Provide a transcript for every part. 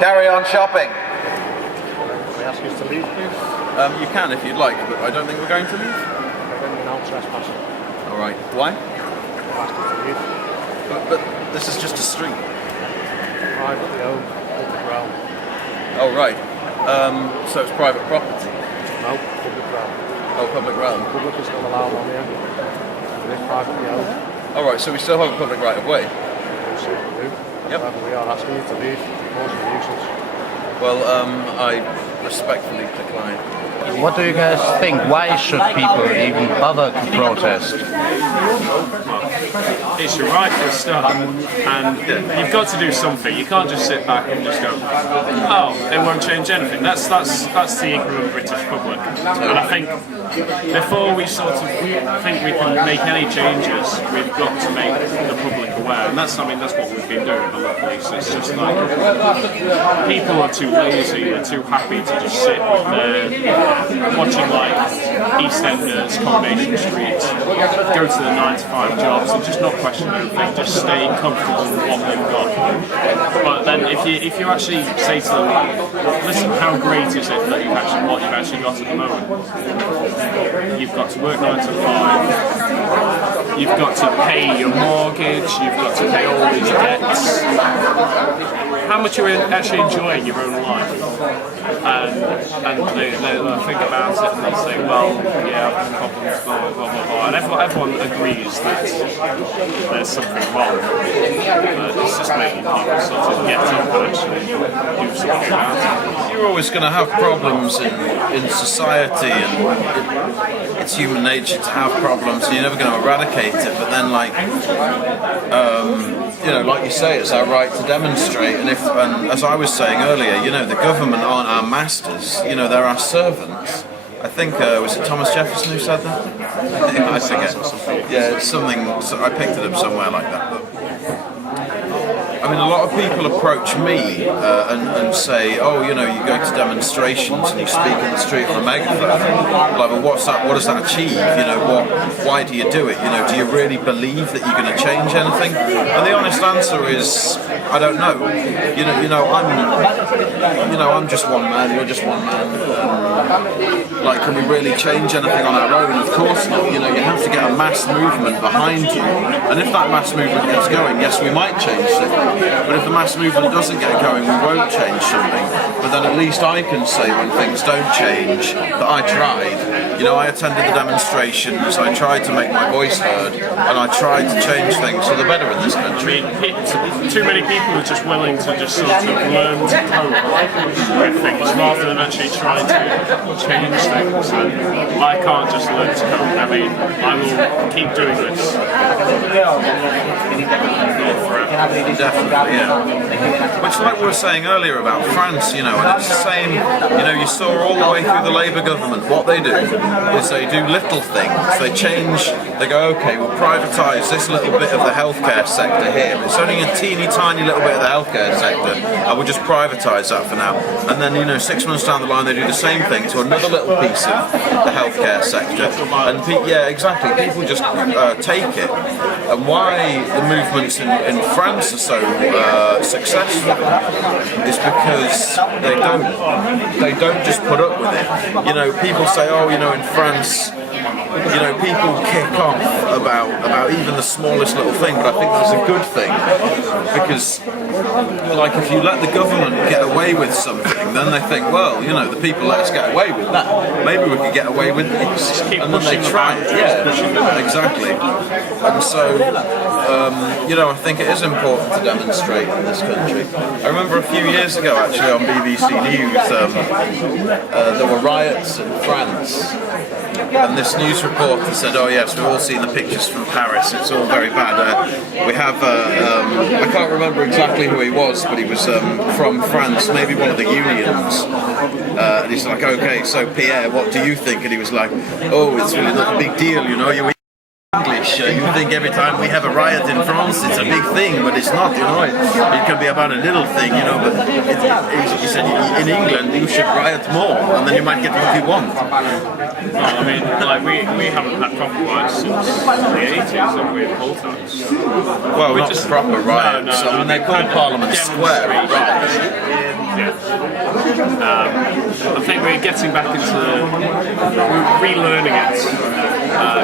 Carry on shopping. Can we ask you to leave, please? You can if you'd like, but I don't think we're going to leave. We're now trespassing. Alright, why? We've asked you to leave. But this is just a street. Privately owned, public realm. Oh, right. So it's private property. No, public realm. Oh, public realm. Public is still allowed on here. It is privately owned. Alright, so we still have a public right of way. We certainly do. Yep. However, we are asking you to leave, causing a nuisance. Well, I respectfully decline. What do you guys think? Why should people even bother to protest? It's your right for a start, and you've got to do something. You can't just sit back and just go, oh, it won't change anything. That's the ignorant British public. And I think before we sort of think we can make any changes, we've got to make the public aware. And that's what we've been doing with the law police. It's just like people are too lazy, they're too happy to just sit with their watching like EastEnders, Coronation Street, go to the 9-to-5 jobs and just not question anything, just stay comfortable with what they've got. But then if you actually say to them, listen, how great is it that what you've actually got at the moment? You've got to work 9 to 5, you've got to pay your mortgage, you've got to pay all these debts. How much are you actually enjoying your own life? And they'll think about it and they'll say, well, yeah, I've got problems, blah, blah, blah, blah. And everyone agrees that there's something wrong. But it's just making people sort of get up and actually do something about it. You're always going to have problems in society, and it's human nature to have problems, and you're never going to eradicate it. But then, like, like you say, it's our right to demonstrate. And as I was saying earlier, the government aren't our masters. They're our servants. I think was it Thomas Jefferson who said that? I forget. Yeah, it's something. I picked it up somewhere like that. But I mean, a lot of people approach me and say, oh, you go to demonstrations and you speak in the street with a megaphone. Like, well, what's that? What does that achieve? Why do you do it? Do you really believe that you're going to change anything? And the honest answer is, I don't know. I'm just one man. You're just one man. Like, can we really change anything on our own? Of course not. You have to get a mass movement behind you. And if that mass movement gets going, yes, we might change things. But if the mass movement doesn't get going, we won't change something. But then at least I can say when things don't change that I tried. I attended the demonstrations, I tried to make my voice heard, and I tried to change things for the better in this country. Too many people are just willing to just sort of learn to cope with things rather than actually trying to change things. And I can't just learn to cope. I mean, I will keep doing this. Definitely, yeah. Which, like we were saying earlier about France, and it's the same, you saw all the way through the Labour government, what they do is they do little things. They change, they go, okay, we'll privatise this little bit of the healthcare sector here. It's only a teeny tiny little bit of the healthcare sector, and we'll just privatise that for now. And then, 6 months down the line, they do the same thing to another little piece of the healthcare sector. And yeah, exactly, people just take it. And why the movements in France are so successful is because they don't just put up with it. People say, oh, in France, people kick off about even the smallest little thing, but I think that's a good thing, because like if you let the government get away with something, then they think, well, the people let us get away with that, maybe we could get away with this, and then they try it. Yeah, exactly. And so I think it is important to demonstrate in this country. I remember a few years ago, actually, on BBC News, there were riots in France, and this news reporter said, oh yes, we've all seen the pictures from Paris, it's all very bad. We have, I can't remember exactly who he was, but he was from France, maybe one of the unions, and he's like, okay, so Pierre, what do you think? And he was like, oh, it's really not a big deal, you English. You think every time we have a riot in France it's a big thing, but it's not, it can be about a little thing, but he said in England you should riot more and then you might get what you want. Well, I mean, like we haven't had proper riots since the 80s, have we, whole times? Well, not just proper riots. No, I mean, they call Parliament Square riots. getting back into relearning it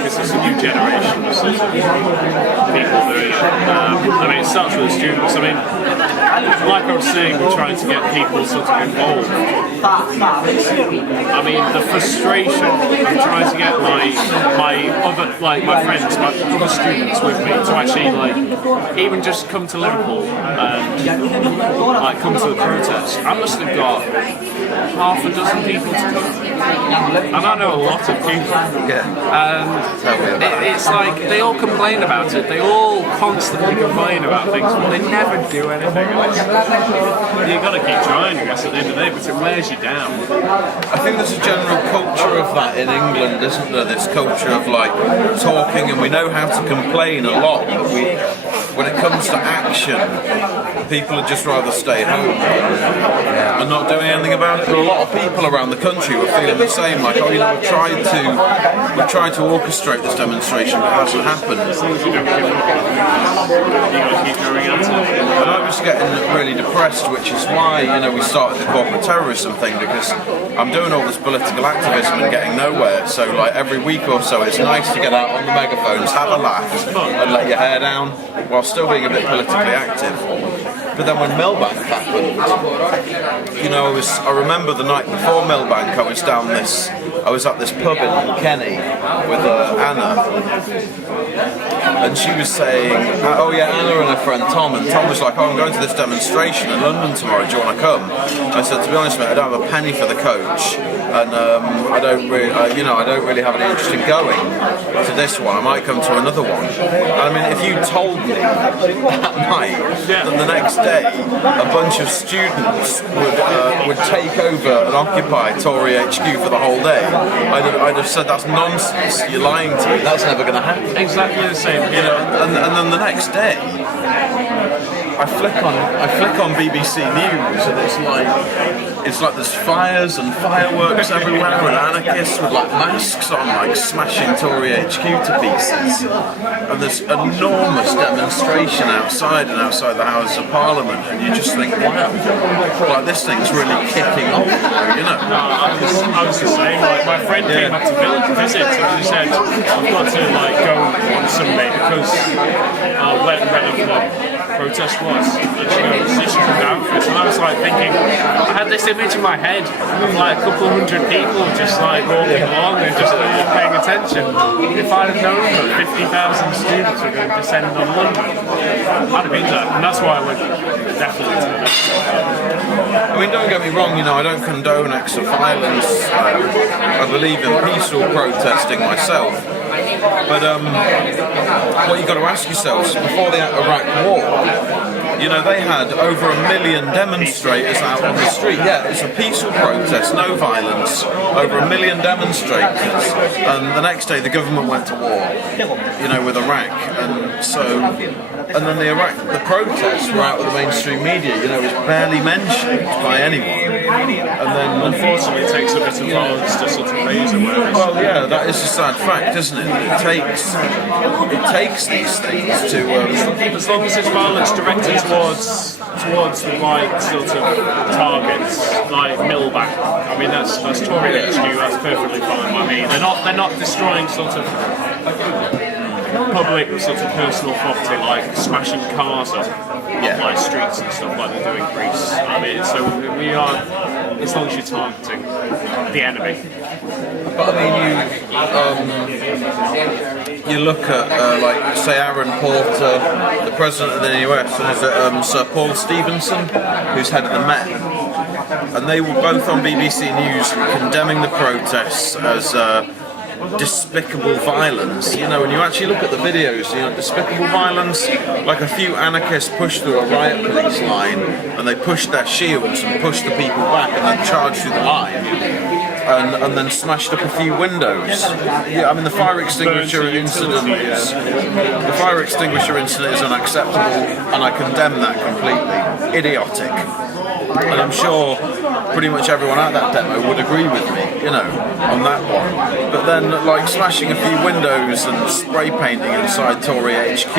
because it's a new generation of sort of people doing it. I mean, it starts with the students. I mean, like I was saying, we're trying to get people sort of involved. I mean, the frustration of trying to get my friends, my other students with me to actually even just come to Liverpool and come to the protest. I must have got half a dozen people to come. And I know a lot of people. Yeah. And it's like they all complain about it. They all constantly complain about things, but they never do anything. You've got to keep trying, I guess, at the end of the day, but it wears you down. I think there's a general culture of that in England, isn't there? This culture of talking, and we know how to complain a lot, but when it comes to action, people would just rather stay home and not doing anything about it. There are a lot of people around the country who are feeling the same, we've tried to orchestrate this demonstration, but it hasn't happened. As long as you don't give up, you got to keep going at it. And I was getting really depressed, which is why we started the corporate terrorism thing, because I'm doing all this political activism and getting nowhere. So every week or so, it's nice to get out on the megaphones, have a laugh, and let your hair down while still being a bit politically active. But then when Millbank happened, I remember the night before Millbank, I was at this pub in Kenny with Anna, and she was saying, Anna and her friend Tom, and Tom was like, I'm going to this demonstration in London tomorrow, do you want to come? I said, to be honest, mate, I don't have a penny for the coach, and I don't really have any interest in going to this one. I might come to another one. I mean, if you told me that night that the next day a bunch of students would take over and occupy Tory HQ for the whole day, I'd have said that's nonsense. You're lying to me. That's never going to happen. Exactly the same. And then the next day, I flick on BBC News, and it's like there's fires and fireworks everywhere, and anarchists with masks on, smashing Tory HQ to pieces. And there's enormous demonstration outside the Houses of Parliament, and you just think, wow, this thing's really kicking off, No, I was the same. My friend came up to visit, and he said, I've got to go on Sunday because when the protest was, and she goes, you should come down for this. And I was thinking, I had this image in my head of a couple hundred people just walking along and just paying attention. If I'd have known that 50,000 students were going to descend on London, I'd have been there. And that's why I went definitely to the next one. I mean, don't get me wrong, I don't condone acts of violence. I believe in peaceful protesting myself. But what you've got to ask yourselves, before the Iraq War, they had over 1 million demonstrators out on the street. Yeah, it's a peaceful protest, no violence, over 1 million demonstrators. And the next day the government went to war, with Iraq. And then the protests were out of the mainstream media, it was barely mentioned by anyone. And then unfortunately it takes a bit of violence to sort of raise awareness. Well, yeah, that is a sad fact, isn't it? It takes these things to as long as it's violence directed towards the right sort of targets, like Millbank. I mean, that's Tory HQ. That's perfectly fine by me. They're not destroying sort of public sort of personal property, like smashing cars up my streets and stuff like they do in Greece. I mean, so we are, as long as you're targeting the enemy. But I mean, you look at say Aaron Porter, the president of the US, and is it Sir Paul Stevenson, who's head of the Met, and they were both on BBC News condemning the protests as despicable violence. When you actually look at the videos, despicable violence, like a few anarchists pushed through a riot police line and they pushed their shields and pushed the people back and then charged through the line and then smashed up a few windows. Yeah, I mean the fire extinguisher incident is unacceptable, and I condemn that completely. Idiotic. And I'm sure pretty much everyone at that demo would agree with me, on that one. But then, smashing a few windows and spray painting inside Tory HQ,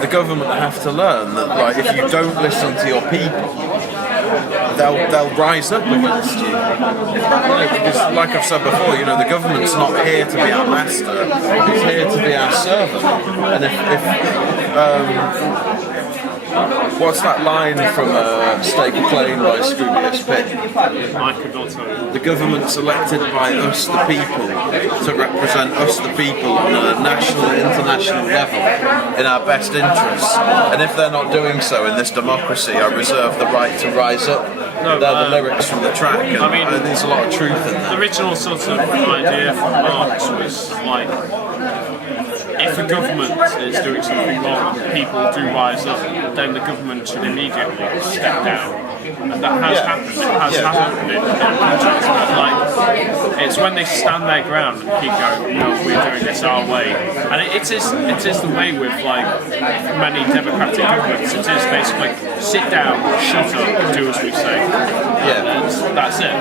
the government have to learn that, if you don't listen to your people, they'll rise up against you. Because, like I've said before, the government's not here to be our master; it's here to be our servant. And if what's that line from Stake a Claim by Scooby Pit? I could not tell you. The government's elected by us, the people, to represent us, the people, on a national and international level in our best interests. And if they're not doing so in this democracy, I reserve the right to rise up. No, They're the lyrics from the track, and I mean, there's a lot of truth in The that. original sort of idea from Marx was like, if a government is doing something wrong and people do rise up, then the government should immediately step down. And that has happened. It has happened in countries, but like, it's when they stand their ground and keep going, no, we're doing this our way. And it is the way with like many democratic governments. It is basically sit down, shut up, do as we say. Yeah. And that's it.